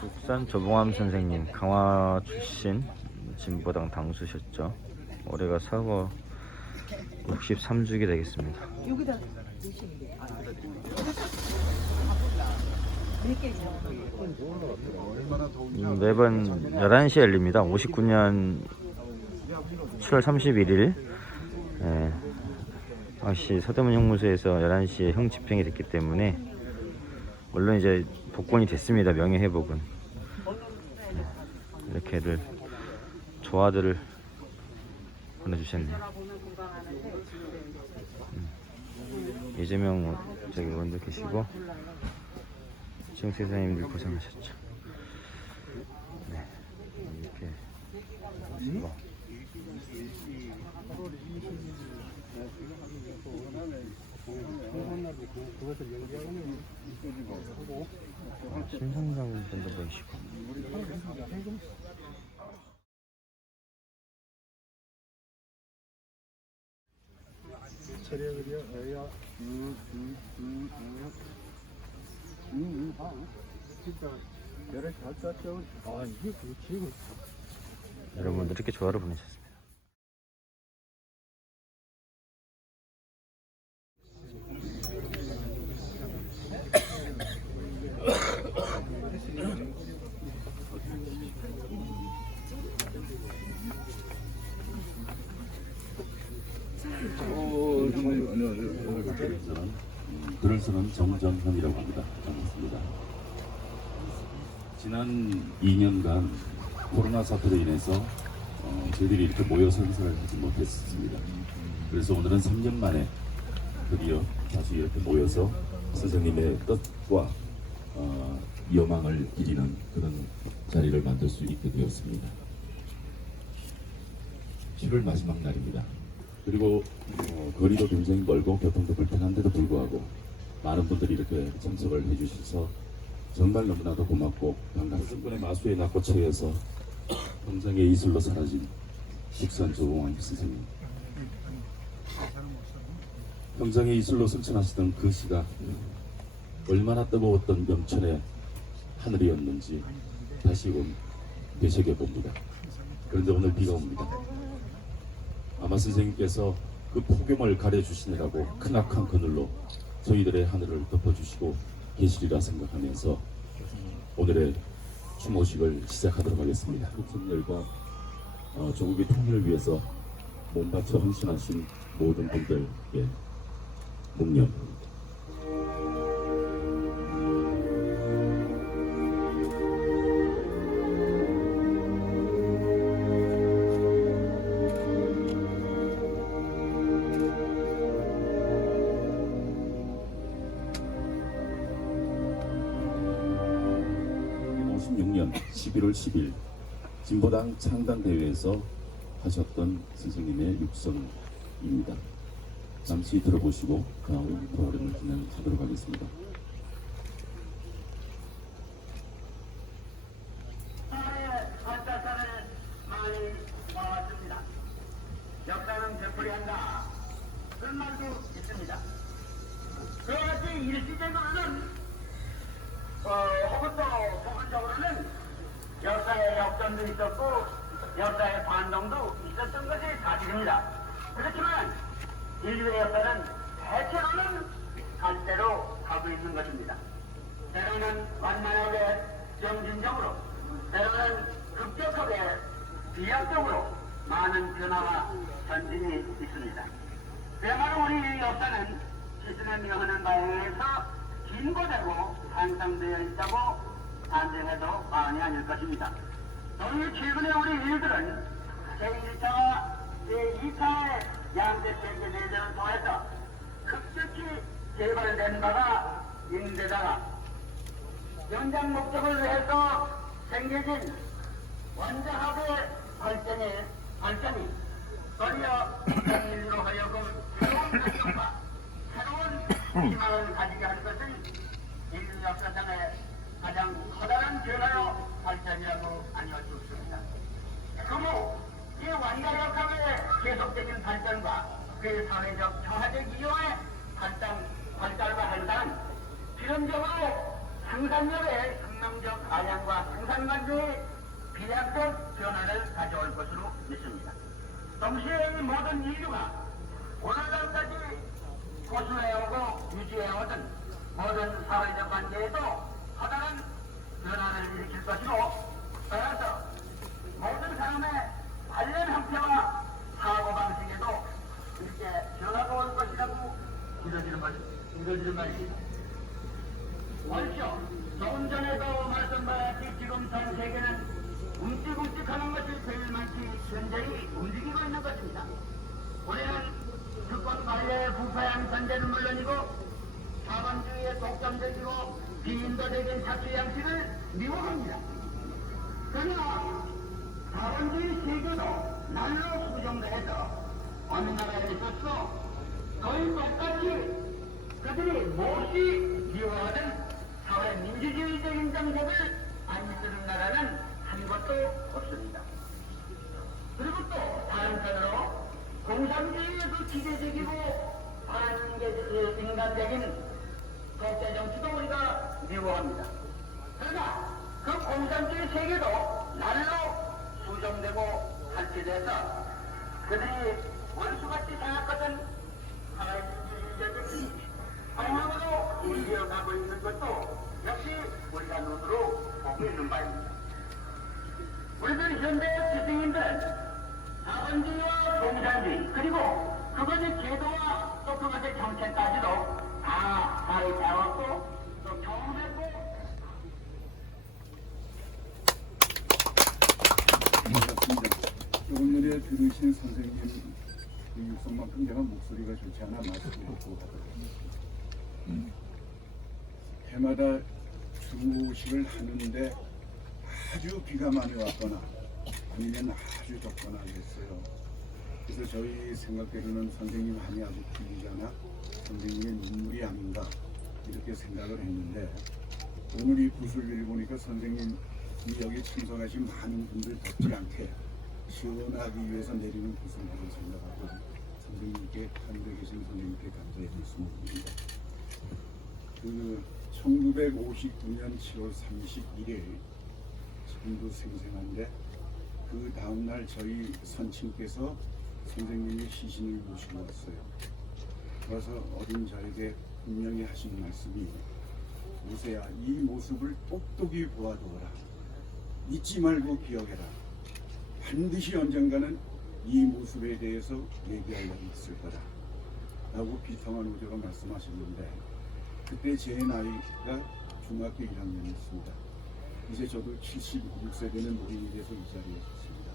국산 조봉암 선생님 강화 출신 진보당 당수셨죠. 올해가 사고 63주기 되겠습니다. 매번 11시에 열립니다. 59년 7월 31일 당시 서대문 형무소에서 11시에 형 집행이 됐기 때문에 물론 이제 복권이 됐습니다. 명예회복은. 이렇게들 조화들을 보내주셨네요. 이재명 저기 의원도 계시고 지영세사님들 고생하셨죠. 네, 이렇게 보시고 신성장 분도 보이시고 여러분들 이렇게 좋아를 보내셨습니다. 들어서는 정정현이라고 합니다. 반갑습니다. 지난 2년간 코로나 사태로 인해서 저희들이 이렇게 모여서 행사를 하지 못했습니다. 그래서 오늘은 3년 만에 드디어 다시 이렇게 모여서 선생님의 뜻과 여망을 이루는 그런 자리를 만들 수 있게 되었습니다. 7월 마지막 날입니다. 그리고 거리도 굉장히 멀고 교통도 불편한데도 불구하고 많은 분들이 이렇게 참석을 해주셔서 정말 너무나도 고맙고 반갑습니다. 분의 마수에 낙고처에서 평생의 이슬로 사라진 국산 조봉암 선생님, 평생의 이슬로 승천하시던 그 시각 얼마나 뜨거웠던 명천의 하늘이었는지 다시금 되새겨봅니다. 그런데 오늘 비가 옵니다. 아마 선생님께서 그 폭염을 가려주시느라고 크나큰 그늘로 저희들의 하늘을 덮어주시고 계시리라 생각하면서 오늘의 추모식을 시작하도록 하겠습니다. 국선열과 조국의 통일을 위해서 몸바쳐 헌신하신 모든 분들께 묵념. 1956년 11월 10일 진보당 창당대회에서 하셨던 선생님의 육성입니다. 잠시 들어보시고 다음 토론을 진행하도록 하겠습니다. 역사는 되풀이한다. 그런 말도 있습니다. 그와 같이 일시적으로는 혹은 또 부분적으로는 역사의 역전도 있었고 역사의 반동도 있었던 것이 사실입니다. 그렇지만 인류의 역사는 대체로는 갈대로 가고 있는 것입니다. 때로는 완만하게 정진적으로, 때로는 급격하게 비약적으로 많은 변화와 전진이 있습니다. 그야말로 우리 역사는 기승에 명하는 바에 의해서 긴고되고 향상되어 있다고 반증해도 과언이 아닐 것입니다. 또이 최근에 우리 일들은 제1차와 제2차의 양대 세계 대전을 통해서 급격히 개발된 바가 있는데다가 연장 목적을 위해서 생겨진 원자합의 발전이 도리어 인류로 하여금 새로운 발전과 새로운 희망을 가지게 하는 것은 인류 역사상의 가장 커다란 변화요 발전이라고 아니할 수 없습니다. 그리고 이 원자력학의 계속적인 발전과 그 사회적 평화적 이용의 발달과 한다는 필연적으로 생산력의 혁명적 가량과 생산 관계의 비약적 변화를 가져올 것으로 믿습니다. 동시에 이 모든 인류가 오늘날까지 고수해오고 유지해오던 모든 사회적 관계에도 커다란 변화를 일으킬 것이고, 따라서 모든 사람의 관련 형태와 사고방식에도 이렇게 변화가 올 것이라고 믿어지는 말입니다. 옳죠. 조금 전에도 말씀드렸듯이 지금 전 세계는 움직하는 것이 제일 많이 현재히 움직이고 있는 것입니다. 우리는 주권 관리의 부패한 전제는 물론이고 자본주의의 독점적이고 비인도적인 사주 양식을 미워합니다. 그러나 자본주의 세계도 날로 수정돼서 어느 나라에 있어서 거의 똑같이 그들이 몹시 미워하는 사회 민주주의적인 정책을 안 쓰는 나라는 한 곳도 없습니다. 그리고 또 다른 편으로 공산주의의 그 기계적이고 반인간적인 독재 정치도 우리가 미워합니다. 그러나 그 공산주의 세계도 날로 수정되고 탈피돼서 그들이 원수같이 생각하던 사회 민주주의적인 방향으로 이어가고 있는 것도 역시 우리가 눈으로 보고 있는 바입니다. 우리들 현대 지식인들은 자본주의와 공산주의 그리고 그것의 제도와 또 그것의 정책까지도 다 많이 배웠고 또 경험했고 조금 전에 들으신 선생님 그 육성만큼 제가 목소리가 좋지 않아 마스크 벗고 하더라고요. 해마다 주식을 하는데 아주 비가 많이 왔거나 아니면 아주 덥거나 그랬어요. 그래서 저희 생각대로는 선생님 한이 아주 풀리잖아 선생님의 눈물이 아닌가 이렇게 생각을 했는데 오늘 이 구슬비를 보니까 선생님이 여기 참석하신 많은 분들 덥지 않게 시원하기 위해서 내리는 구슬비를 생각하고 선생님께 하늘에 계신 선생님께 감사의 말씀을 드립니다. 그 1959년 7월 31일 지금도 생생한데 그 다음날 저희 선친께서 선생님이 시신을 모시고 왔어요. 와서 어린 자에게 분명히 하신 말씀이 모세야 이 모습을 똑똑히 보아두어라. 잊지 말고 기억해라. 반드시 언젠가는 이 모습에 대해서 얘기할 날이 있을 거다 라고 비통한 오조가 말씀하셨는데 그때 제 나이가 중학교 1학년이었습니다. 이제 저도 76세 되는 노인이 돼서 이 자리에 있습니다.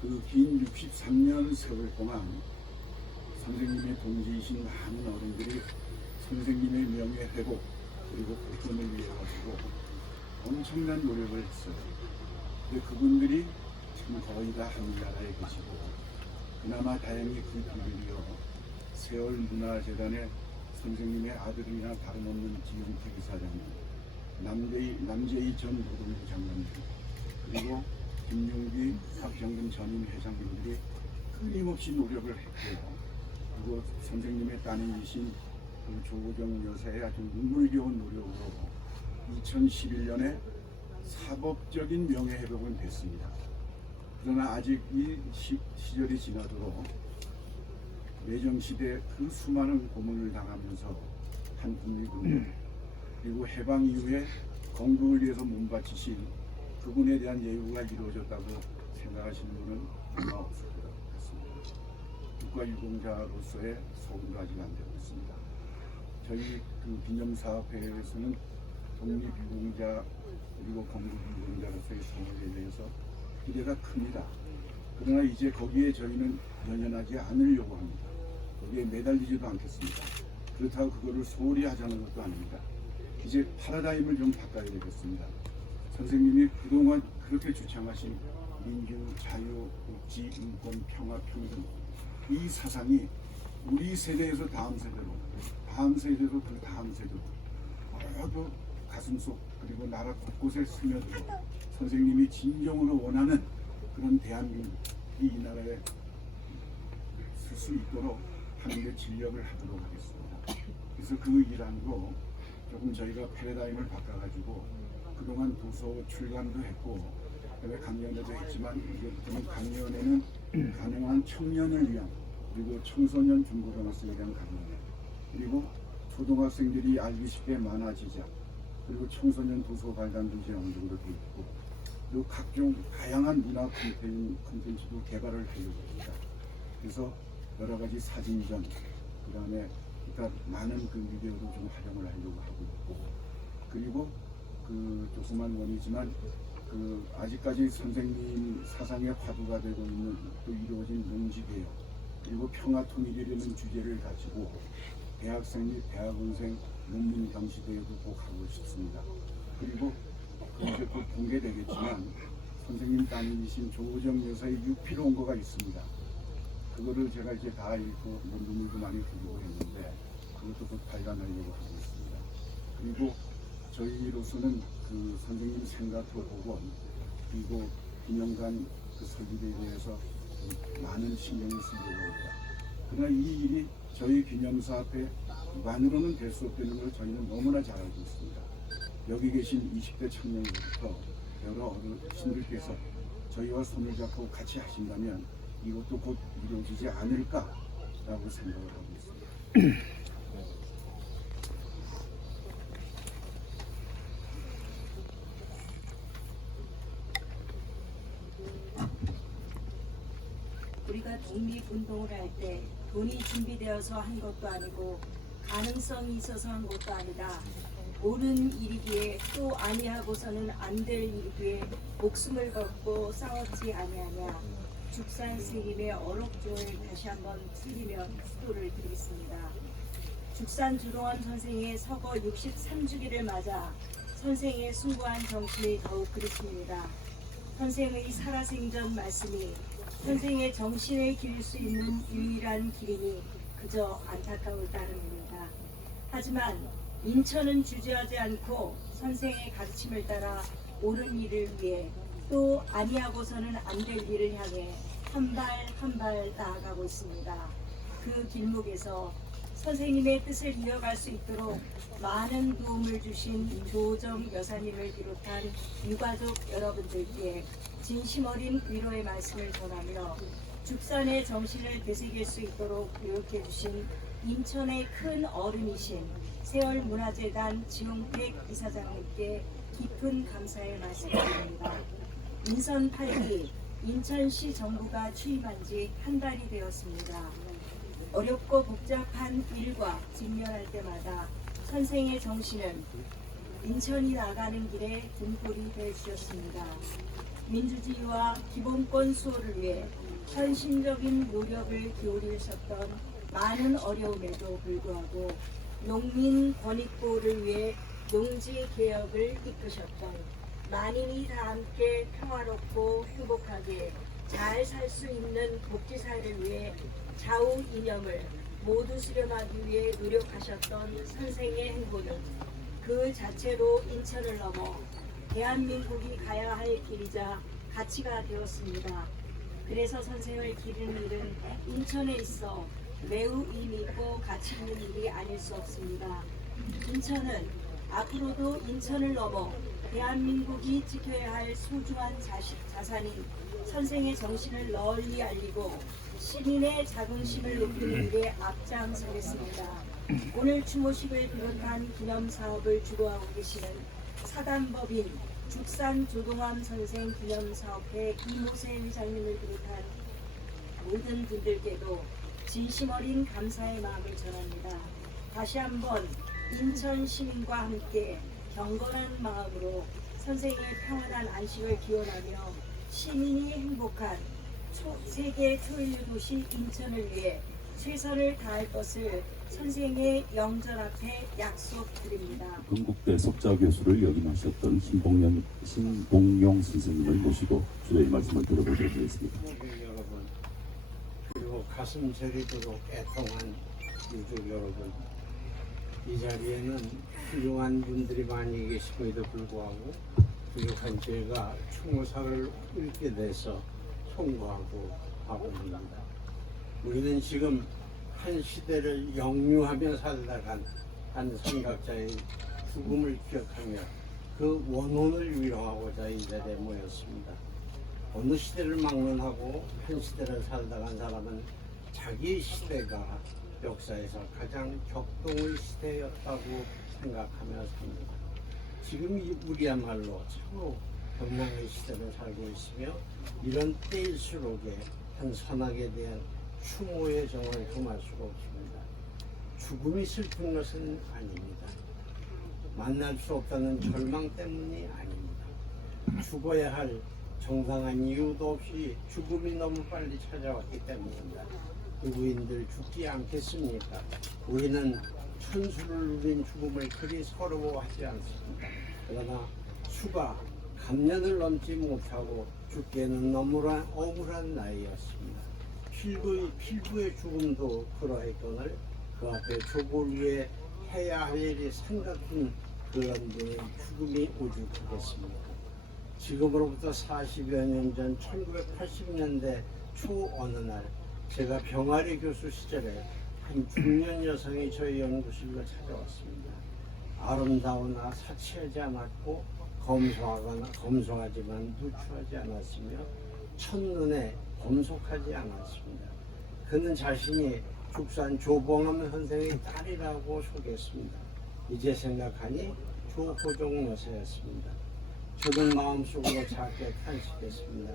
그 긴 63년 세월 동안 선생님의 동지이신 많은 어른들이 선생님의 명예 회복 그리고 복권을 위해 가지고 엄청난 노력을 했어요. 근데 그분들이 지금 거의 다 하늘나라에 계시고 그나마 다행히 그 뒤를 이어 세월문화재단의 선생님의 아들이나 다름없는 지용택 이사장님, 남재희 전 노동부 장관님, 그리고 김용기, 박정근 전임 회장님들이 끊임없이 노력을 했고요. 그리고 선생님의 따님이신 그 조호정 여사의 아주 눈물겨운 노력으로 2011년에 사법적인 명예회복은 됐습니다. 그러나 아직 이 시절이 지나도록 매정시대 그 수많은 고문을 당하면서 한 국민군대 그리고 해방 이후에 건국을 위해서 몸바치신 그분에 대한 예우가 이루어졌다고 생각하시는 분은 아마 없을 것 같습니다. 국가유공자로서의 소금도 아직 안 되고 있습니다. 저희 그 기념사업회에서는 독립유공자 그리고 건국유공자로서의 성역에 대해서 기대가 큽니다. 그러나 이제 거기에 저희는 연연하지 않으려고 합니다. 거기에 매달리지도 않겠습니다. 그렇다고 그거를 소홀히 하자는 것도 아닙니다. 이제 파라다임을 좀 바꿔야 되겠습니다. 선생님이 그동안 그렇게 주창하신 민주, 자유, 복지, 인권, 평화, 평등 이 사상이 우리 세대에서 다음 세대로 그 다음 세대로 모두 가슴속 그리고 나라 곳곳에 스며들어 선생님이 진정으로 원하는 그런 대한민국이 이 나라에 쓸 수 있도록 하는 데 진력을 하도록 하겠습니다. 그래서 그 일환으로 조금 저희가 패러다임을 바꿔가지고 그동안 도서 출간도 했고 그다음에 강연회도 했지만 이제부터는 강연회는 가능한 청년을 위한 그리고 청소년 중고등학생에 대한 강연회 그리고 초등학생들이 알기 쉽게 만화지작 그리고 청소년 도서 발간도 이제 어느 정도 돼 있고 그리고 각종 다양한 문화 콘텐츠도 개발을 하려고 합니다. 그래서 여러 가지 사진전 그다음에 그러니까 많은 그 미디어도 좀 활용을 하려고 하고 있고 그리고 그 조그만 원이지만 그 아직까지 선생님 사상의 화두가 되고 있는 또 이루어진 농지개혁 그리고 평화통일이라는 주제를 가지고 대학생 및 대학원생 논문 경시대회도 꼭 하고 싶습니다. 그리고 이제 곧 공개되겠지만 선생님 따님이신 조정 여사의 육필원고가 있습니다. 그거를 제가 이제 다 읽고 논문도 많이 부르고 했는데 그것도 곧 발간하려고 하고 있습니다. 그리고 저희로서는 그 선생님 생각도 보고 그리고 기념관 그 설립에 대해서 많은 신경을 쓰려고 합니다. 그러나 이 일이 저희 기념사 앞에만으로는 될 수 없다는 걸 저희는 너무나 잘 알고 있습니다. 여기 계신 20대 청년부터 여러 어르신들께서 저희와 손을 잡고 같이 하신다면 이것도 곧 이루어지지 않을까라고 생각을 하고 있습니다. 우리가 독립운동을 할 때 돈이 준비되어서 한 것도 아니고 가능성이 있어서 한 것도 아니다. 옳은 일이기에 또 아니하고서는 안 될 일이기에 목숨을 걸고 싸웠지 아니하냐. 죽산 스님의 어록조를 다시 한번 틀리며 수도를 드리겠습니다. 죽산 조동환 선생의 서거 63주기를 맞아 선생의 숭고한 정신이 더욱 그리십니다. 선생의 살아생전 말씀이 선생의 정신을 기릴 수 있는 유일한 길이니 그저 안타까울 따름입니다. 하지만 인천은 주저하지 않고 선생의 가르침을 따라 옳은 일을 위해 또 아니하고서는 안 될 일을 향해 한 발 한 발 나아가고 있습니다. 그 길목에서 선생님의 뜻을 이어갈 수 있도록 많은 도움을 주신 조정 여사님을 비롯한 유가족 여러분들께 진심 어린 위로의 말씀을 전하며 죽산의 정신을 되새길 수 있도록 노력해 주신 인천의 큰 어른이신 세월문화재단 지용택 이사장님께 깊은 감사의 말씀드립니다. 인선 8기 인천시 정부가 취임한 지 한 달이 되었습니다. 어렵고 복잡한 일과 직면할 때마다 선생의 정신은 인천이 나가는 길에 등불이 되어주셨습니다. 민주주의와 기본권 수호를 위해 헌신적인 노력을 기울이셨던 많은 어려움에도 불구하고 농민 권익보호를 위해 농지 개혁을 이끄셨던 만인이 다 함께 평화롭고 행복하게 잘 살 수 있는 복지사회를 위해 좌우 이념을 모두 수렴하기 위해 노력하셨던 선생의 행보는 그 자체로 인천을 넘어 대한민국이 가야 할 길이자 가치가 되었습니다. 그래서 선생을 기리는 일은 인천에 있어 매우 의미 있고 가치 있는 일이 아닐 수 없습니다. 인천은 앞으로도 인천을 넘어 대한민국이 지켜야 할 소중한 자산인 선생의 정신을 널리 알리고 시민의 자긍심을 높이는 일에 앞장서겠습니다. 오늘 추모식을 비롯한 기념사업을 주도하고 계시는 사단법인 죽산 조동환 선생 기념사업회 이모세 회장님을 비롯한 모든 분들께도 진심 어린 감사의 마음을 전합니다. 다시 한번 인천 시민과 함께 경건한 마음으로 선생의 평안한 안식을 기원하며 시민이 행복한 세계 초일류 도시 인천을 위해 최선을 다할 것을 선생의 영전 앞에 약속드립니다. 건국대 석좌 교수를 역임하셨던 신봉용 선생님을 모시고 주의 말씀을 들어보도록 하겠습니다. 여러분, 그리고 가슴 저리도록 애통한 유족 여러분, 이 자리에는 훌륭한 분들이 많이 계심에도 불구하고 부족한 저희가 추모사를 읽게 돼서 송구하고 하고입니다. 우리는 지금 한 시대를 영유하며 살다간 한 선각자의 죽음을 기억하며 그 원혼을 위로하고자 이 자리에 모였습니다. 어느 시대를 막론하고 한 시대를 살다 간 사람은 자기 시대가 역사에서 가장 격동의 시대였다고 생각하며 삽니다. 지금 우리야말로 참으로 경랑의 시대를 살고 있으며 이런 때일수록에 한 선악에 대한 추모의 정을 금할 수가 없습니다. 죽음이 슬픈 것은 아닙니다. 만날 수 없다는 절망 때문이 아닙니다. 죽어야 할 정당한 이유도 없이 죽음이 너무 빨리 찾아왔기 때문입니다. 누구인들 죽지 않겠습니까? 우리는 천수를 누린 죽음을 그리 서러워하지 않습니다. 그러나 수가 감년을 넘지 못하고 죽기에는 너무나 억울한 나이였습니다. 필부의 죽음도 그러했거늘 그 앞에 족을 위해 해야 할 일이 산같은 그런 분의 죽음이 오죽하겠습니까? 지금으로부터 40여 년 전 1980년대 초 어느 날 제가 병아리 교수 시절에 한 중년 여성이 저희 연구실로 찾아왔습니다. 아름다우나 사치하지 않았고 검소하지만 누추하지 않았으며 첫눈에 검속하지 않았습니다. 그는 자신이 죽산 조봉암 선생의 딸이라고 소개했습니다. 이제 생각하니 조호종 여사였습니다. 저는 마음속으로 작게 탄식했습니다.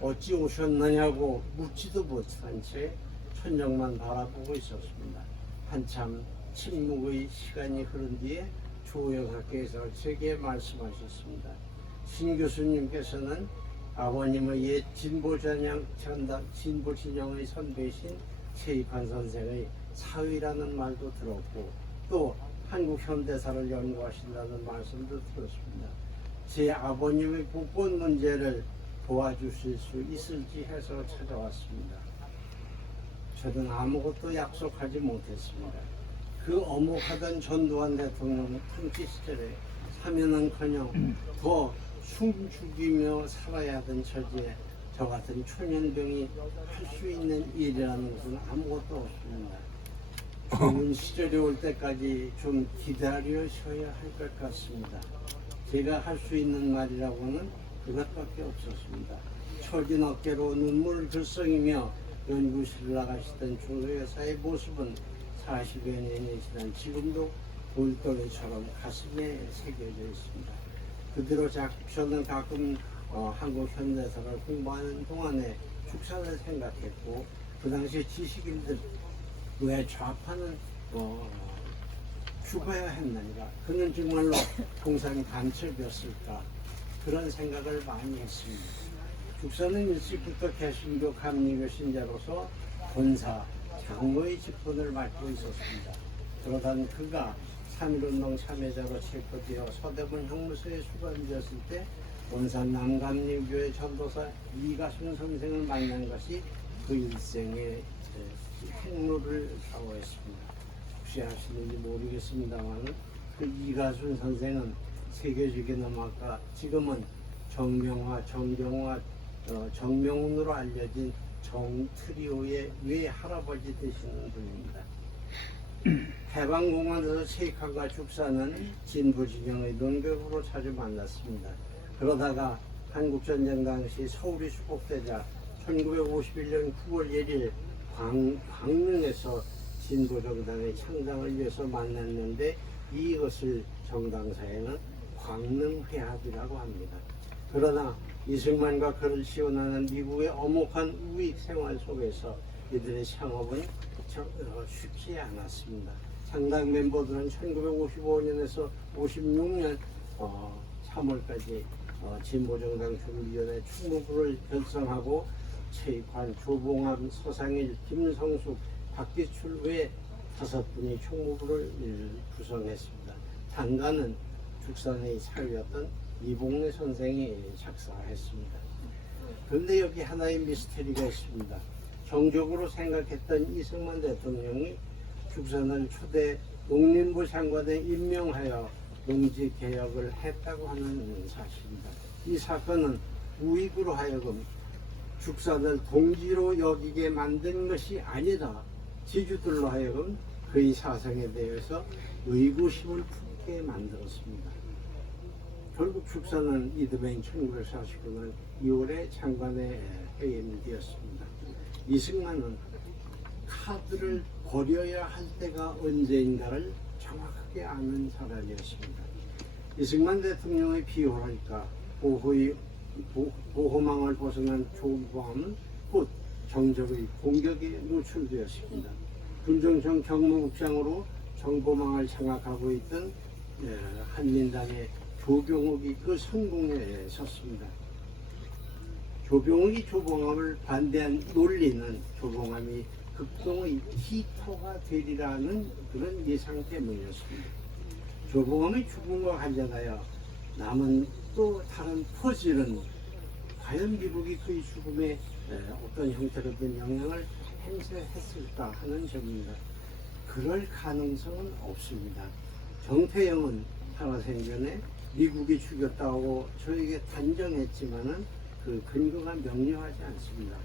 어찌 오셨느냐고 묻지도 못한 채 천정만 바라보고 있었습니다. 한참 침묵의 시간이 흐른 뒤에 조 여사께서 제게 말씀하셨습니다. 신 교수님께서는 아버님의 옛 진보 진영의 선배이신 최익환 선생의 사위라는 말도 들었고 또 한국 현대사를 연구하신다는 말씀도 들었습니다. 제 아버님의 복권 문제를 도와주실 수 있을지 해서 찾아왔습니다. 저는 아무것도 약속하지 못했습니다. 그 어목하던 전두환 대통령 통치 시절에 사면은커녕 더 숨죽이며 살아야 하던 처지에 저 같은 초년병이 할 수 있는 일이라는 것은 아무것도 없습니다. 좋은 시절이 올 때까지 좀 기다려셔야 할 것 같습니다. 제가 할 수 있는 말이라고는 그것밖에 없었습니다. 처진 어깨로 눈물을 들썩이며 연구실을 나가시던 조 여사의 모습은 40여 년이 지난 지금도 돌덩이처럼 가슴에 새겨져 있습니다. 그대로 저는 가끔 한국 현대사를 공부하는 동안에 죽산을 생각했고 그 당시 지식인들 왜 좌파는 죽어야 했는가? 그는 정말로 공산 간첩이었을까? 그런 생각을 많이 했습니다. 죽산은 일찍부터 개신교 감리교 신자로서 권사, 장로의 직분을 맡고 있었습니다. 그러던 그가 3.1운동 참여자로 체포되어 서대문 형무소에 수감되었을 때 원산 남감리교회 전도사 이가순 선생을 만난 것이 그 일생의 행로를 좌우했습니다. 혹시 아시는지 모르겠습니다만 그 이가순 선생은 세계적인 음악가, 지금은 정명화, 정경화, 정명훈으로 알려진 정트리오의 외할아버지 되시는 분입니다. 해방공원에서 체익환과 죽산은 진보진영의 논객으로 자주 만났습니다. 그러다가 한국전쟁 당시 서울이 수복되자 1951년 9월 1일 광릉에서 진보정당의 창당을 위해서 만났는데 이것을 정당사에는 광릉회합이라고 합니다. 그러나 이승만과 그를 지원하는 미국의 엄혹한 우익 생활 속에서 이들의 창업은 쉽지 않았습니다. 창당 멤버들은 1955년에서 56년 3월까지 진보정당 준비위원회 충무부를 결성하고 최익환, 조봉암, 서상일, 김성숙, 박기출 외 5분이 총무부를 구성했습니다. 단가는 죽산의 사위였던 이봉래 선생이 작사했습니다. 그런데 여기 하나의 미스터리가 있습니다. 정적으로 생각했던 이승만 대통령이 죽산을 초대 농림부 장관에 임명하여 농지개혁을 했다고 하는 사실입니다. 이 사건은 우익으로 하여금 죽산을 동지로 여기게 만든 것이 아니라 지주들로 하여금 그의 사상에 대해서 의구심을 품고 힘겹게 만들었습니다. 결국 축사는 이듬해인 1949년 2월에 장관의 해임이 되었습니다. 이승만은 카드를 버려야 할 때가 언제인가를 정확하게 아는 사람이었습니다. 이승만 대통령의 비호하니까 보호망을 벗어난 조국왕은 곧 정적의 공격에 노출되었습니다. 군정청 경무국장으로 정보망을 장악하고 있던 한민당의 조병옥이 그 선공에 섰습니다. 조병옥이 조봉암을 반대한 논리는 조봉암이 극동의 히터가 되리라는 그런 예상 때문이었습니다. 조봉암의 죽음과 관련하여 남은 또 다른 퍼즐은 과연 미국이 그의 죽음에 어떤 형태로든 영향을 행사했을까 하는 점입니다. 그럴 가능성은 없습니다. 정태영은 살아생전에 미국이 죽였다고 저에게 단정했지만은 그 근거가 명료하지 않습니다.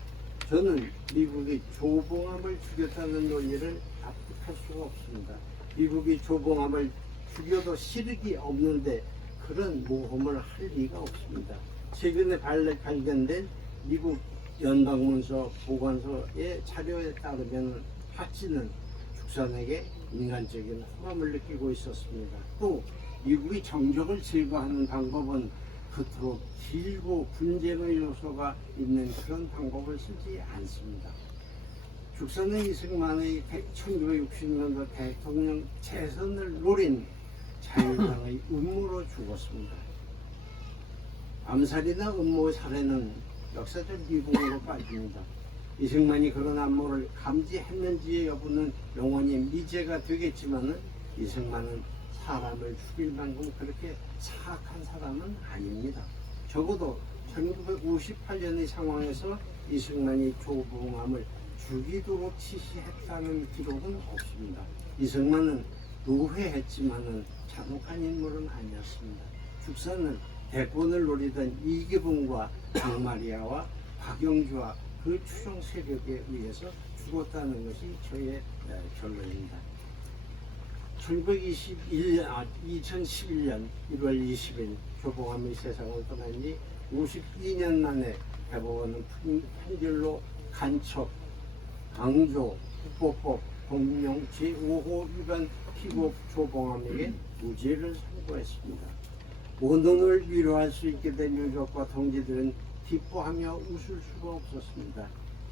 저는 미국이 조봉암을 죽였다는 논리를 납득할 수가 없습니다. 미국이 조봉암을 죽여도 실익이 없는데 그런 모험을 할 리가 없습니다. 최근에 발견된 미국 연방문서 보관소의 자료에 따르면 하치는 죽산에게 인간적인 호감을 느끼고 있었습니다. 또 미국이 정적을 제거하는 방법은 그토록 길고 분쟁의 요소가 있는 그런 방법을 쓰지 않습니다. 죽산의 이승만의 1960년도 대통령 재선을 노린 자유당의 음모로 죽었습니다. 암살이나 음모 살해는 역사적 미궁으로 빠집니다. 이승만이 그런 암모를 감지했는지의 여부는 영원히 미제가 되겠지만은 이승만은 사람을 죽일 만큼 그렇게 사악한 사람은 아닙니다. 적어도 1958년의 상황에서 이승만이 조봉암을 죽이도록 지시했다는 기록은 없습니다. 이승만은 노회했지만은 잔혹한 인물은 아니었습니다. 죽사는 대권을 노리던 이기붕과 박마리아와 박영주와 그 추종 세력에 의해서 죽었다는 것이 저의 결론입니다. 2011년 1월 20일 조봉암이 세상을 떠난 지 52년 만에 대법원은 판결로 간첩, 강조, 국보법, 공명 제5호 위반 피고 조봉암에게 무죄를 선고했습니다. 모든을 위로할 수 있게 된 유족과 동지들은 기뻐하며 웃을 수가 없었습니다.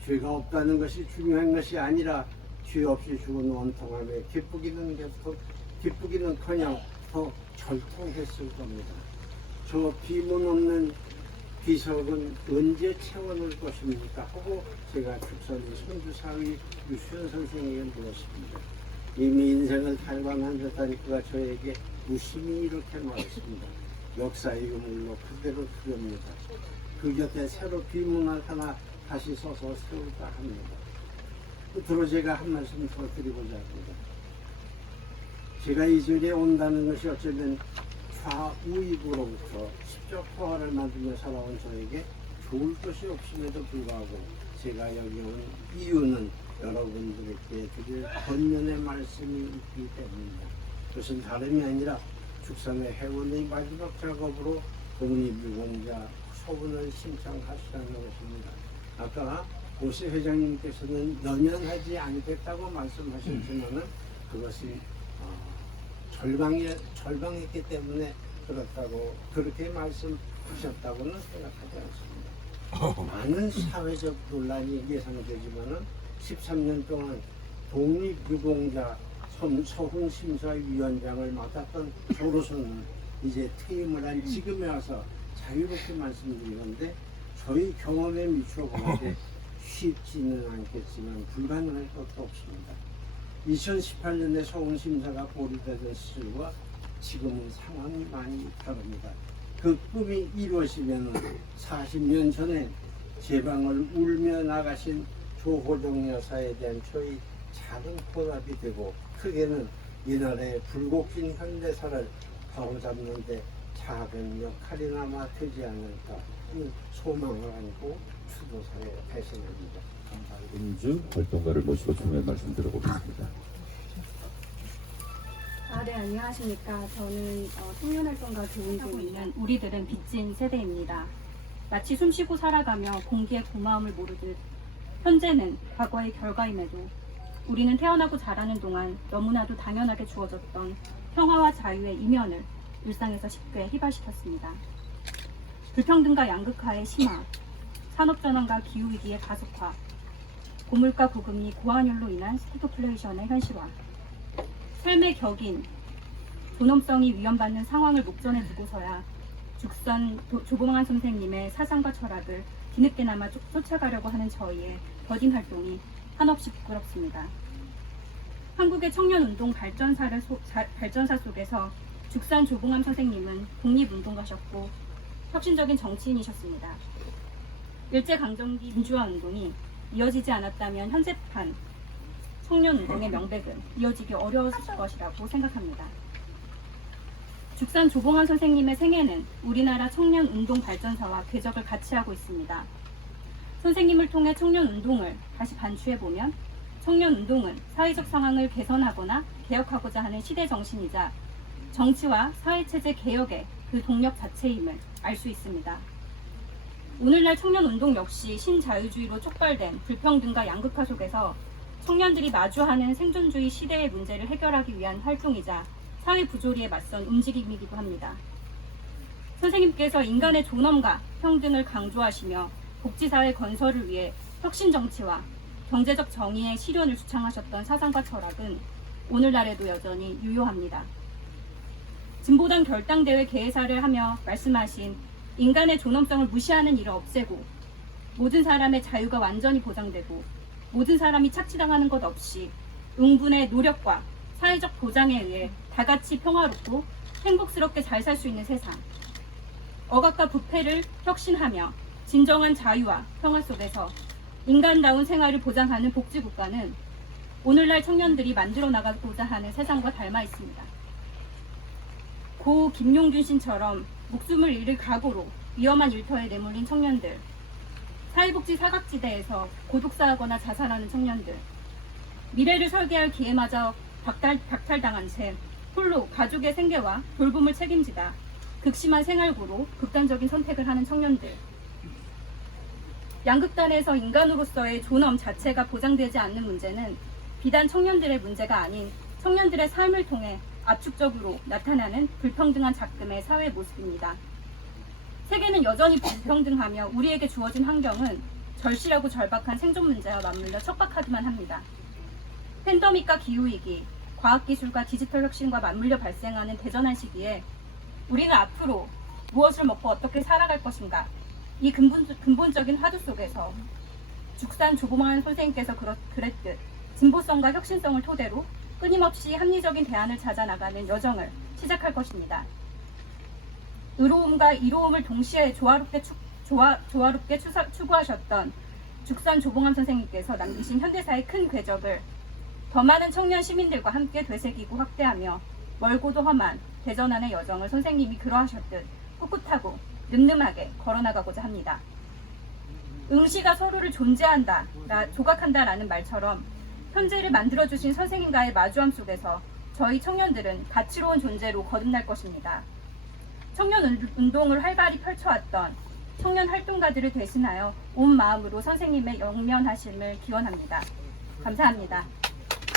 죄가 없다는 것이 중요한 것이 아니라 죄 없이 죽은 원통함에 기쁘기는커녕 더 절통했을 겁니다. 저 비문 없는 비석은 언제 채워놓을 것입니까? 하고 제가 죽선이 선주사의 유수연 선생에게 물었습니다. 이미 인생을 탈반한 듯한 그가 저에게 무심히 이렇게 말했습니다. 역사의 유물로 그대로 두렵니다. 그 곁에 새로 비문을 하나 다시 써서 세울까 합니다. 끝으로 제가 한 말씀 더 드리고자 합니다. 제가 이 자리에 온다는 것이 어쩌면 좌우익으로부터 십적 화를 만들며 살아온 저에게 좋을 것이 없음에도 불구하고 제가 여기 온 이유는 여러분들에게 드릴 권면의 말씀이 있기 때문입니다. 그것은 다름이 아니라 죽산의 해원의 마지막 작업으로 독립유공자 소원을 신청하시라는 것입니다. 아까 오세 회장님께서는 연연하지 않겠다고 말씀하셨지만은 그것이 절방했기 때문에 그렇게 말씀하셨다고는 생각하지 않습니다. 많은 사회적 논란이 예상되지만은 13년 동안 독립유공자 서훈심사위원장을 맡았던 저로서는 이제 퇴임을 한 지금에 와서 자유롭게 말씀드리는데 저희 경험에 미쳐볼 때 쉽지는 않겠지만 불가능할 것도 없습니다. 2018년에 서훈심사가 보류되던 시절과 지금은 상황이 많이 다릅니다. 그 꿈이 이루어지면 40년 전에 제 방을 울며 나가신 조호정 여사에 대한 저희 작은 보답이 되고 크게는 이날의 불곡진 현대사를 바로잡는 데 작은 역할이나마 되지 않을까 하는 소망을 안고 추도사에 배신합니다. 감사합니다. 음주 활동가를 모시고 중요한 말씀 들어보겠습니다. 네, 안녕하십니까. 저는 청년활동가 교훈 중에 있는 우리들은 빚진 세대입니다. 마치 숨쉬고 살아가며 공기의 고마움을 모르듯 현재는 과거의 결과임에도 우리는 태어나고 자라는 동안 너무나도 당연하게 주어졌던 평화와 자유의 이면을 일상에서 쉽게 휘발시켰습니다. 불평등과 양극화의 심화, 산업전환과 기후위기의 가속화, 고물가 고금리 고환율로 인한 스태그플레이션의 현실화, 삶의 격인, 존엄성이 위험받는 상황을 목전에 두고서야 죽선 조봉환 선생님의 사상과 철학을 뒤늦게나마 쫓아가려고 하는 저희의 더딘 활동이 한없이 부끄럽습니다. 한국의 청년운동 발전사 속에서 죽산 조봉환 선생님은 독립운동가셨고 혁신적인 정치인이셨습니다. 일제강점기 민주화운동이 이어지지 않았다면 현재판 청년운동의 명백은 이어지기 어려웠을 것이라고 생각합니다. 죽산 조봉환 선생님의 생애는 우리나라 청년운동 발전사와 궤적을 같이 하고 있습니다. 선생님을 통해 청년운동을 다시 반추해보면 청년운동은 사회적 상황을 개선하거나 개혁하고자 하는 시대 정신이자 정치와 사회체제 개혁의 그 동력 자체임을 알 수 있습니다. 오늘날 청년운동 역시 신자유주의로 촉발된 불평등과 양극화 속에서 청년들이 마주하는 생존주의 시대의 문제를 해결하기 위한 활동이자 사회 부조리에 맞선 움직임이기도 합니다. 선생님께서 인간의 존엄과 평등을 강조하시며 복지사회 건설을 위해 혁신정치와 경제적 정의의 실현을 주창하셨던 사상과 철학은 오늘날에도 여전히 유효합니다. 진보당 결당대회 개회사를 하며 말씀하신 인간의 존엄성을 무시하는 일을 없애고 모든 사람의 자유가 완전히 보장되고 모든 사람이 착취당하는 것 없이 응분의 노력과 사회적 보장에 의해 다같이 평화롭고 행복스럽게 잘 살 수 있는 세상, 억압과 부패를 혁신하며 진정한 자유와 평화 속에서 인간다운 생활을 보장하는 복지국가는 오늘날 청년들이 만들어 나가고자 하는 세상과 닮아 있습니다. 고 김용균 씨처럼 목숨을 잃을 각오로 위험한 일터에 내몰린 청년들, 사회복지 사각지대에서 고독사하거나 자살하는 청년들, 미래를 설계할 기회마저 박탈당한 채 홀로 가족의 생계와 돌봄을 책임지다 극심한 생활고로 극단적인 선택을 하는 청년들, 양극단에서 인간으로서의 존엄 자체가 보장되지 않는 문제는 비단 청년들의 문제가 아닌 청년들의 삶을 통해 압축적으로 나타나는 불평등한 작금의 사회 모습입니다. 세계는 여전히 불평등하며 우리에게 주어진 환경은 절실하고 절박한 생존 문제와 맞물려 척박하기만 합니다. 팬데믹과 기후위기, 과학기술과 디지털 혁신과 맞물려 발생하는 대전환 시기에 우리는 앞으로 무엇을 먹고 어떻게 살아갈 것인가, 이 근본적인 화두 속에서 죽산 조봉환 선생님께서 그랬듯 진보성과 혁신성을 토대로 끊임없이 합리적인 대안을 찾아 나가는 여정을 시작할 것입니다. 의로움과 이로움을 동시에 조화롭게 추구하셨던 죽산 조봉환 선생님께서 남기신 현대사의 큰 궤적을 더 많은 청년 시민들과 함께 되새기고 확대하며 멀고도 험한 대전환의 여정을 선생님이 그러하셨듯 꿋꿋하고 늠름하게 걸어나가고자 합니다. 응시가 서로를 조각한다라는 말처럼 현재를 만들어주신 선생님과의 마주함 속에서 저희 청년들은 가치로운 존재로 거듭날 것입니다. 청년 운동을 활발히 펼쳐왔던 청년 활동가들을 대신하여 온 마음으로 선생님의 영면하심을 기원합니다. 감사합니다.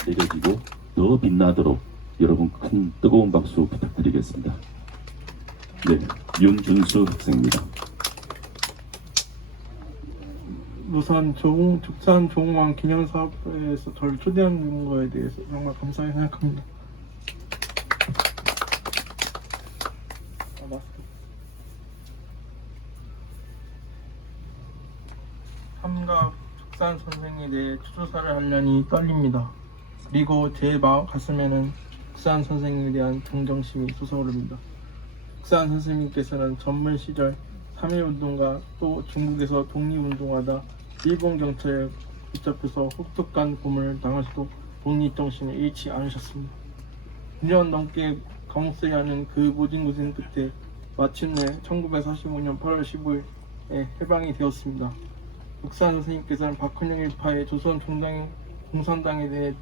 내려지고 더 빛나도록 여러분 큰 뜨거운 박수 부탁드리겠습니다. 네, 윤준수 학생입니다. 우선 죽산 조봉환 기념사업에서 저를 초대한 거에 대해서 정말 감사하게 생각합니다. 삼갑 죽산 선생에 대해 추조사를 하려니 떨립니다. 그리고 제 가슴에는 죽산 선생님에 대한 동정심이 솟아오릅니다. 죽산 선생님께서는 전문 시절 3.1운동과 또 중국에서 독립운동하다 일본 경찰에 붙잡혀서 혹독한 고문을 당하셔도 독립정신을 잃지 않으셨습니다. 2년 넘게 감옥생활 하는 그 모든 고생 끝에 마침내 1945년 8월 15일에 해방이 되었습니다. 죽산 선생님께서는 박헌영 일파의 조선 공산당에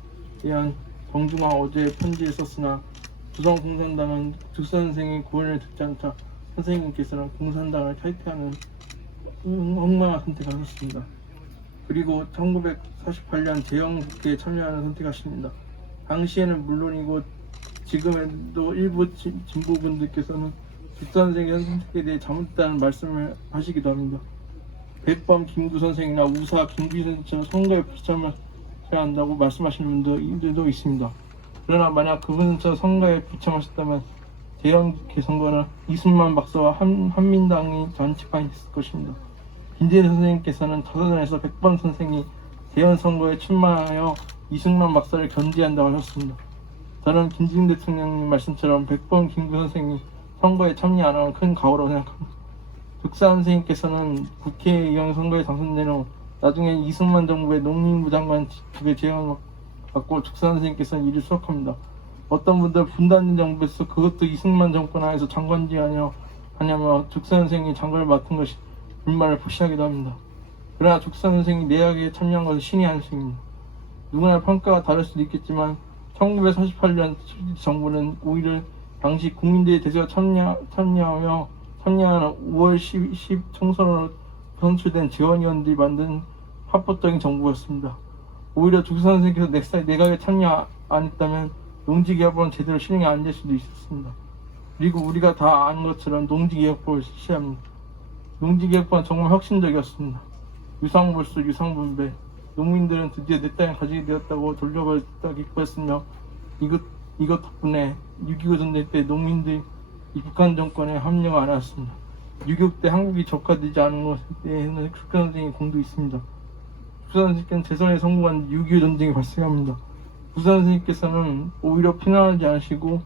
대한 정중화 어제의 편지를 썼으나 조선공산당은 죽사 선생의 고언을 듣지 않자 선생님께서는 공산당을 탈퇴하는 엉망한 선택하셨습니다. 그리고 1948년 대영국회에 참여하는 선택하십니다. 당시에는 물론이고 지금에도 일부 진보분들께서는 죽사 선생의 선택에 대해 잘못됐다는 말씀을 하시기도 합니다. 백범 김구 선생이나 우사 김구희 선생처럼 선거에 불참하셔야 한다고 말씀하시는 분들도 있습니다. 그러나 만약 그분처럼 선거에 불참하셨다면 대영국회 선거는 이승만 박사와 한민당이 단체판이 됐을 것입니다. 김대중 선생님께서는 타사전에서 백범 선생이 대연 선거에 출마하여 이승만 박사를 견제한다고 하셨습니다. 저는 김대중 대통령님 말씀처럼 백범 김구 선생이 선거에 참여 안 하면 큰 가오라고 생각합니다. 죽사 선생님께서는 국회의원 선거에 당선된 후 나중에 이승만 정부의 농림부 장관 직책에 제안을 받고 죽사 선생님께서는 이를 수락합니다. 어떤 분들 분단된 정부에서 그것도 이승만 정권 하에서 장관지 하냐며 죽사 선생이 장관을 맡은 것이 불만을 표시하기도 합니다. 그러나 죽사 선생이 내각에 참여한 것은 신의 한 수입니다. 누구나 평가가 다를 수도 있겠지만 1948년 정부는 오히려 당시 국민들의 대세가 참여하는 5월 10 총선으로 선출된 재원위원들이 만든 합법적인 정부였습니다. 오히려 죽사 선생께서 내각에 참여 안 했다면 농지개혁법은 제대로 실행이 안 될 수도 있었습니다. 그리고 우리가 다 아는 것처럼 농지개혁법을 실시합니다. 농지개혁법은 정말 혁신적이었습니다. 유상볼수, 유상분배, 농민들은 드디어 내 땅을 가지게 되었다고 돌려받았다 기뻐했으며 이것 덕분에 6.25 전쟁 때 농민들이 북한 정권에 합류가 안 했습니다. 6.25 때 한국이 적화되지 않은 것에 대해서는 죽사 선생의 공도 있습니다. 죽사 선생께서는 재선에 성공한 6.25 전쟁이 발생합니다. 죽사 선생님께서는 오히려 피난하지 않으시고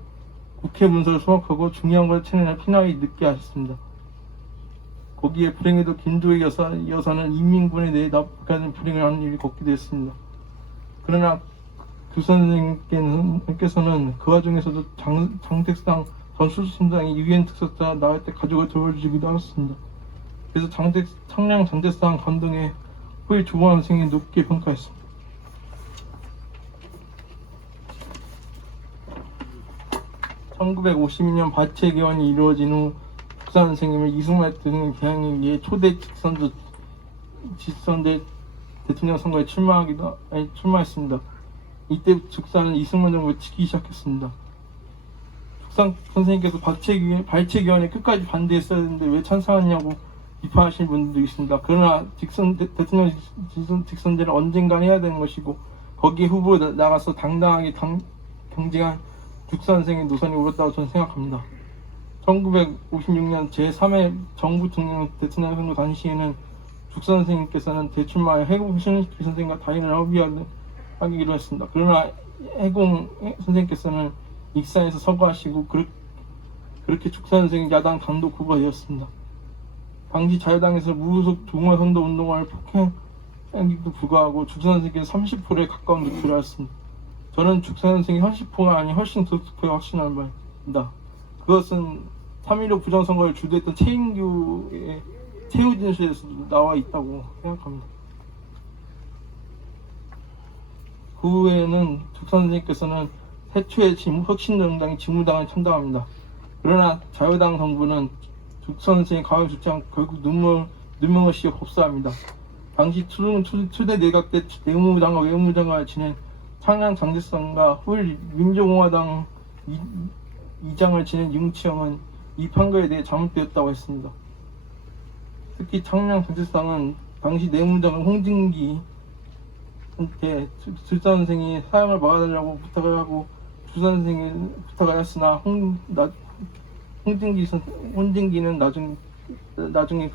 국회 문서를 수확하고 중요한 것을 채내려 피난이 늦게 하셨습니다. 거기에 불행히도 김도희 여사는 인민군에 대해 납득하는 불행을 하는 일이 걷게 되었습니다. 그러나 죽사 선생님께서는 그 와중에서도 장택상 전 수수팀장이 유엔 특사자 나갈 때 가족을 돌봐주기도 하셨습니다. 그래서 창녕 장택상 감동에 후에 조보환 선생이 높게 평가했습니다. (1952년) 바체 개헌이 이루어진 후 죽사 선생님을 이승만 대통령 개항에 위해 초대 직선대 대통령 선거에 출마했습니다. 이때 죽사는 이승만 정부를 지키기 시작했습니다. 죽사 선생님께서 발체 개헌에 끝까지 반대했어야 했는데 왜 찬성하냐고 비판하시는 분들도 있습니다. 그러나 대통령 직선제를 언젠간 해야 되는 것이고 거기에 후보로 나가서 당당하게 경쟁한 죽사 선생의 노선이 옳았다고 저는 생각합니다. 1956년 제3회 정부 대통령 선거 당시에는 죽사 선생님께서는 대출마에 해공 신일기 선생과 다인을 합의하기로 했습니다. 그러나 해공 선생님께서는 익산에서 서거하시고 그렇게 죽사 선생이 야당 단독 후보가 되었습니다. 당시 자유당에서 무소속 종말 선도 운동을 폭행하기도 불구하고 죽사 선생께서 30%에 가까운 득표를 하였습니다. 저는 죽사 선생이 30%가 아닌 훨씬 더 득표에 확신하는 바입니다. 그것은 3.15 부정선거를 주도했던 최인규의 최후 진술에서도 나와 있다고 생각합니다. 그 후에는 죽사 선생님께서는 태초에 혁신정당이 진무당을 창당합니다. 그러나 자유당 정부는 죽사 선생의 가을 주장 결국 누명을 씌워 법사합니다. 당시 초대 내각 때 내무장과 외무장관을 지낸 창녕 장제성과 후일 민주공화당 이장을 지낸 융치영은 이 판결에 대해 잘못되었다고 했습니다. 특히 창녕 장제성은 당시 내무장관 홍진기한테 죽사 선생이 사형을 막아달라고 부탁을 하고 죽사 선생이 부탁을 했으나 홍진기는 나중에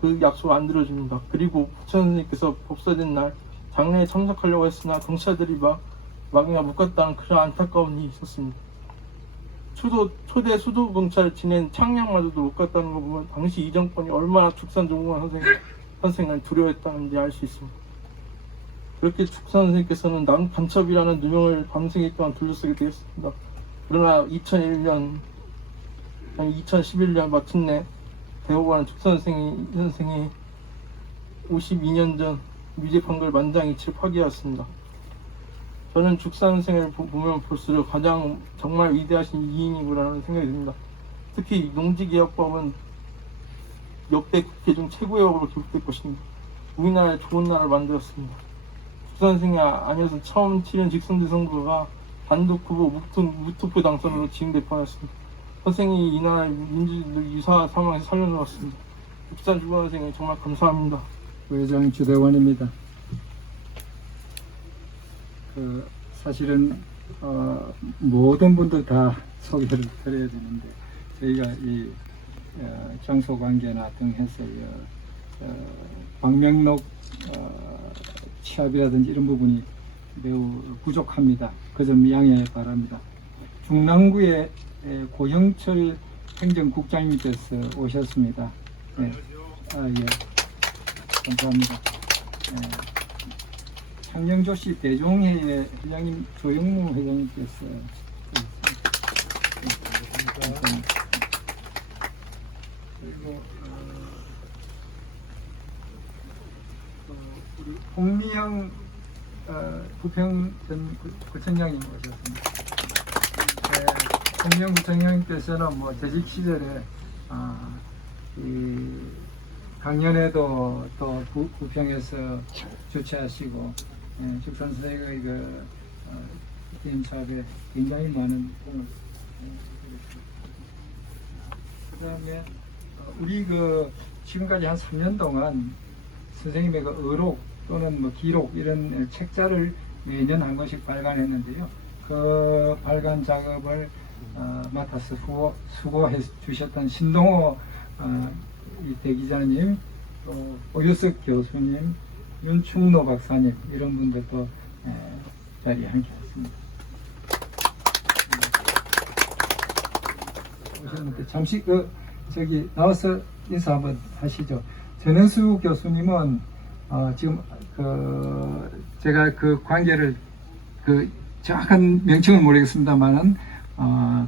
그 약속을 안 들어줍니다. 그리고 부천 선생님께서 법사된 날 장례에 참석하려고 했으나 경찰들이 막이나 묶었다는 그런 안타까운 일이 있었습니다. 초대 수도경찰을 지낸 창녕마저도 못 갔다는 거 보면 당시 이 정권이 얼마나 죽산 조공환 선생을 두려워했다는지 알 수 있습니다. 그렇게 죽사 선생님께서는 간첩이라는 누명을 밤새 동안 둘러쓰게 되었습니다. 그러나 2011년 마침내 대법원은 죽사 선생이 52년 전 유죄 판결 만장일치를 파기하였습니다. 저는 죽산 선생을 보면 볼수록 가장 정말 위대하신 이인이구나라는 생각이 듭니다. 특히 농지개혁법은 역대 국회 중 최고의 법으로 기록될 것입니다. 우리나라에 좋은 나라를 만들었습니다. 죽산 선생이 아니어서 처음 치른 직선제 선거가 단독 후보 무투표 당선으로 진행될 뻔했습니다. 선생이 이 나라의 민주주의를 유사 상황에서 살려놓았습니다. 죽산 죽은 선생님 정말 감사합니다. 부회장 주대원입니다. 사실은 모든 분들 다 소개를 드려야 되는데 저희가 이 장소 관계나 등 해서 방명록 취합이라든지 이런 부분이 매우 부족합니다. 그 점 양해 바랍니다. 중랑구의 고형철 행정국장님께서 오셨습니다. 네. 예. 감사합니다. 창녕조씨 대종회의 회장님 조영무 회장님께서 그리고 우리 홍미영 부평 전 구청장님 오셨습니다. 홍미영 구청장님께서는 뭐 재직 시절에 이 강연에도 또 부평에서 주최하시고 죽산 선생의 개인 사업에 굉장히 많은 공을 그다음에 우리 지금까지 한 3년 동안 선생님의 의록 또는 뭐 기록 이런 책자를 매년 한 권씩 발간했는데요. 그 발간 작업을 맡아서 수고해 주셨던 신동호 이 대기자님, 또 오유석 교수님, 윤충노 박사님 이런 분들도 자리에 함께했습니다. 오셨는데 잠시 저기 나와서 인사 한번 하시죠. 전현수 교수님은 지금 제가 그 관계를 정확한 명칭은 모르겠습니다만은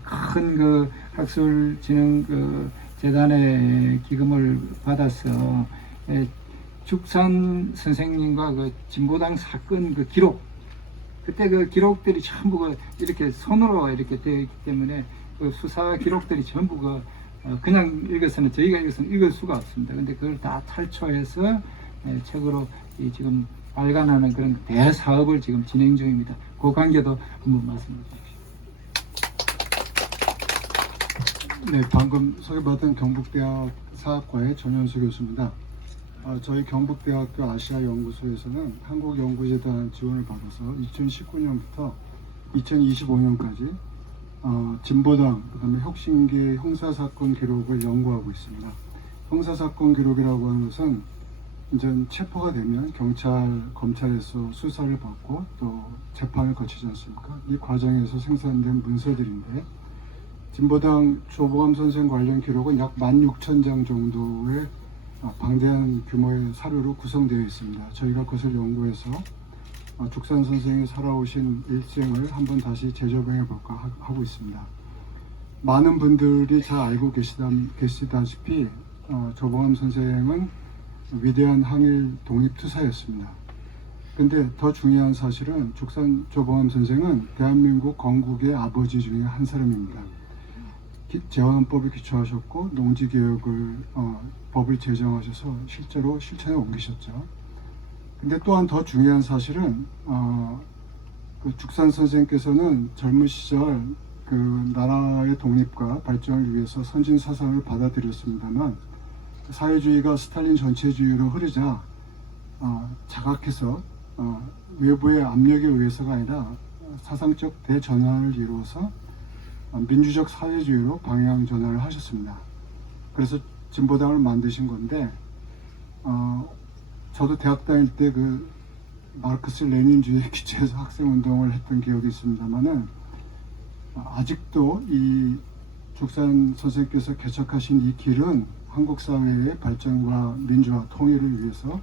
큰 학술진흥 재단의 기금을 받아서 죽산 선생님과 진보당 사건 기록, 그때 기록들이 전부 이렇게 손으로 이렇게 되어 있기 때문에 수사 기록들이 전부 그냥 읽어서는 저희가 읽어서는 읽을 수가 없습니다. 근데 그걸 다 탈초해서 책으로 지금 발간하는 그런 대사업을 지금 진행 중입니다. 그 관계도 한번 말씀해 주십시오. 네, 방금 소개받은 경북대학 사학과의 전현수 교수입니다. 저희 경북대학교 아시아연구소에서는 한국연구재단 지원을 받아서 2019년부터 2025년까지 진보당, 그다음에 혁신계 형사사건 기록을 연구하고 있습니다. 형사사건 기록이라고 하는 것은 이제 체포가 되면 경찰, 검찰에서 수사를 받고 또 재판을 거치지 않습니까? 이 과정에서 생산된 문서들인데 진보당 조봉암 선생 관련 기록은 약 16,000장 정도의 방대한 규모의 사료로 구성되어 있습니다. 저희가 그것을 연구해서 죽산 선생이 살아오신 일생을 한번 다시 재조명해 볼까 하고 있습니다. 많은 분들이 잘 알고 계시다시피 조봉암 선생은 위대한 항일 독립투사였습니다. 근데 더 중요한 사실은 죽산 조봉암 선생은 대한민국 건국의 아버지 중에 한 사람입니다. 재헌법을 기초하셨고 농지개혁을 법을 제정하셔서 실제로 실천에 옮기셨죠. 근데 또한 더 중요한 사실은 죽산 선생께서는 젊은 시절 나라의 독립과 발전을 위해서 선진 사상을 받아들였습니다만 사회주의가 스탈린 전체주의로 흐르자 자각해서 외부의 압력에 의해서가 아니라 사상적 대전환을 이루어서 민주적 사회주의로 방향 전환을 하셨습니다. 그래서 진보당을 만드신 건데 저도 대학 다닐 때 마르크스 레닌주의에 기초해서 학생운동을 했던 기억이 있습니다만은 아직도 이 죽산 선생님께서 개척하신 이 길은 한국 사회의 발전과 민주화 통일을 위해서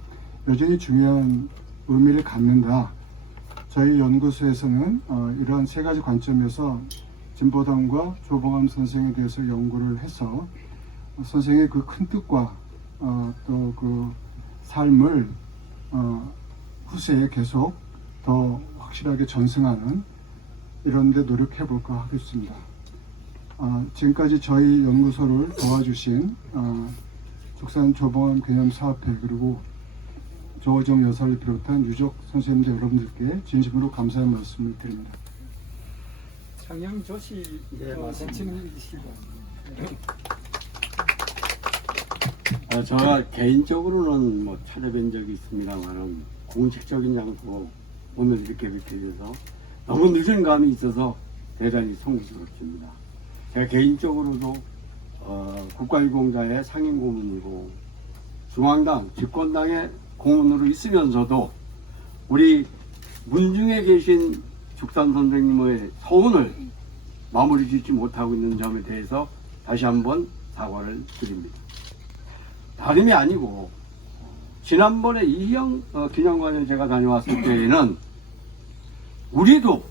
여전히 중요한 의미를 갖는다. 저희 연구소에서는 이러한 세 가지 관점에서 진보당과 조봉암 선생에 대해서 연구를 해서 선생의 큰 뜻과 또 삶을 후세에 계속 더 확실하게 전승하는 이런 데 노력해 볼까 하겠습니다. 지금까지 저희 연구소를 도와주신 죽산 조봉암 기념사업회 그리고 조호정 여사를 비롯한 유족 선생님들 여러분들께 진심으로 감사의 말씀을 드립니다. 창녕 조시 대치는 이시고 제가 개인적으로는 뭐 찾아뵌 적이 있습니다만은 공식적인 장소 오늘 이렇게 뵙게 돼서 너무 늦은 감이 있어서 대단히 송구스럽습니다. 제가 개인적으로도 국가유공자의 상임 고문이고 중앙당 집권당의 고문으로 있으면서도 우리 문중에 계신 죽산 선생님의 서운을 마무리 짓지 못하고 있는 점에 대해서 다시 한번 사과를 드립니다. 다름이 아니고 지난번에 이희영 기념관에 제가 다녀왔을 때에는 우리도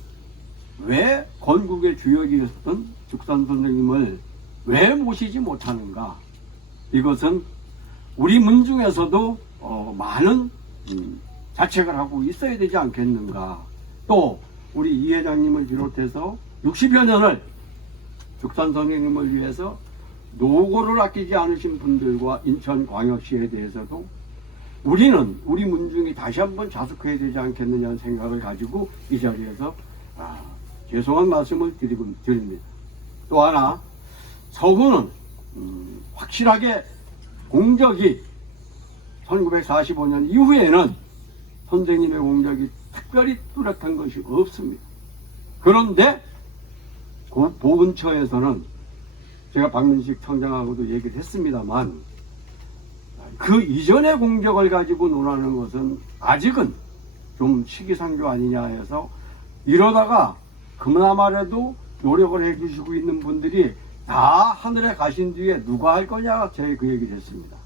왜 건국의 주역이었던 죽산 선생님을 왜 모시지 못하는가, 이것은 우리 문중에서도 많은 자책을 하고 있어야 되지 않겠는가. 또 우리 이 회장님을 비롯해서 60여 년을 죽산 선생님을 위해서 노고를 아끼지 않으신 분들과 인천광역시에 대해서도 우리는 우리 문중이 다시 한번 자숙해야 되지 않겠느냐는 생각을 가지고 이 자리에서 죄송한 말씀을 드립니다. 또 하나, 서구는 확실하게 공적이 1945년 이후에는 선생님의 공적이 특별히 뚜렷한 것이 없습니다. 그런데 그 보훈처에서는 제가 박민식 청장하고도 얘기를 했습니다만 그 이전의 공적을 가지고 논하는 것은 아직은 좀 시기상조 아니냐 해서 이러다가 그나마라도 노력을 해주시고 있는 분들이 다 하늘에 가신 뒤에 누가 할 거냐 제가 그 얘기를 했습니다.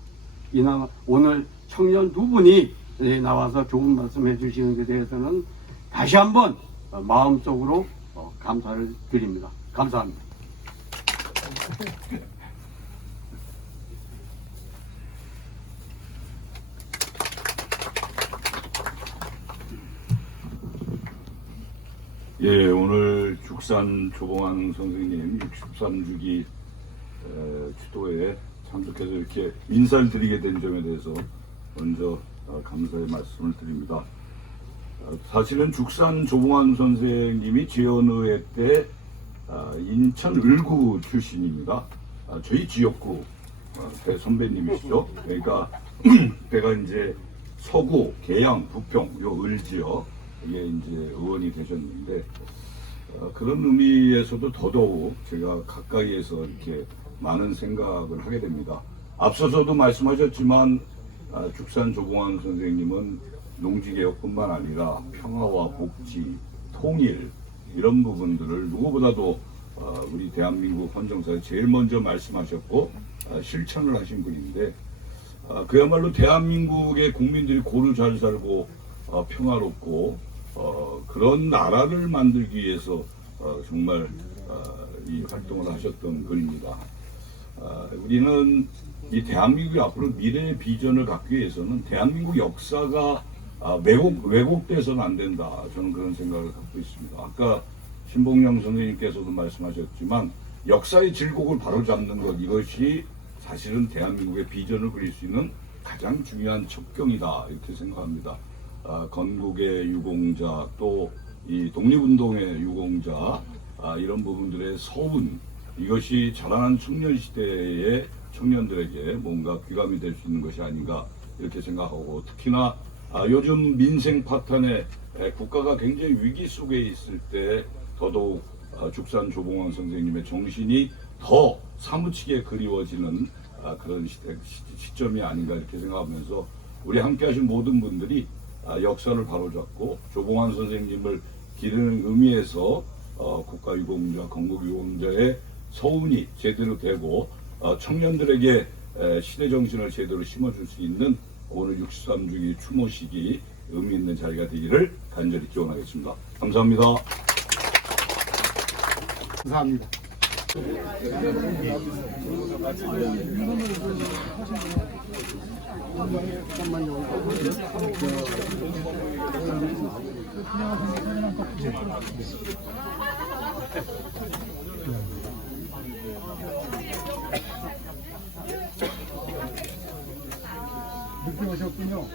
이나 오늘 청년 두 분이 나와서 좋은 말씀 해주시는 데 대해서는 다시 한번 마음속으로 감사를 드립니다. 감사합니다. 예, 오늘 죽산 조봉암 선생님 63주기 추도에 참석해서 이렇게 인사를 드리게 된 점에 대해서 먼저 감사의 말씀을 드립니다. 사실은 죽산 조봉암 선생님이 지연의회 때 인천 을구 출신입니다. 저희 지역구 대 선배님이시죠. 그러니까 제가 이제 서구, 계양, 부평, 요 을지역 이게 이제 의원이 되셨는데 그런 의미에서도 더더욱 제가 가까이에서 이렇게 많은 생각을 하게 됩니다. 앞서서도 말씀하셨지만 죽산 조봉암 선생님은 농지개혁뿐만 아니라 평화와 복지, 통일 이런 부분들을 누구보다도 우리 대한민국 헌정사에 제일 먼저 말씀하셨고 실천을 하신 분인데 그야말로 대한민국의 국민들이 고루 잘 살고 평화롭고 그런 나라를 만들기 위해서 정말 이 활동을 하셨던 분입니다. 우리는 이 대한민국이 앞으로 미래의 비전을 갖기 위해서는 대한민국 역사가 왜곡돼서는 안 된다. 저는 그런 생각을 갖고 있습니다. 아까 신봉영 선생님께서도 말씀하셨지만 역사의 질곡을 바로잡는 것, 이것이 사실은 대한민국의 비전을 그릴 수 있는 가장 중요한 첩경이다 이렇게 생각합니다. 건국의 유공자 또 이 독립운동의 유공자 이런 부분들의 서운, 이것이 자라난 청년 시대의 청년들에게 뭔가 귀감이 될 수 있는 것이 아닌가 이렇게 생각하고, 특히나 요즘 민생 파탄에 국가가 굉장히 위기 속에 있을 때 더더욱 죽산 조봉암 선생님의 정신이 더 사무치게 그리워지는 그런 시점이 아닌가 이렇게 생각하면서 우리 함께 하신 모든 분들이 역사를 바로잡고 조봉암 선생님을 기르는 의미에서 국가유공자, 건국유공자의 서운이 제대로 되고 청년들에게 시대정신을 제대로 심어줄 수 있는 오늘 63주기 추모식이 의미 있는 자리가 되기를 간절히 기원하겠습니다. 감사합니다. 감사합니다. 늦게 오셨군요.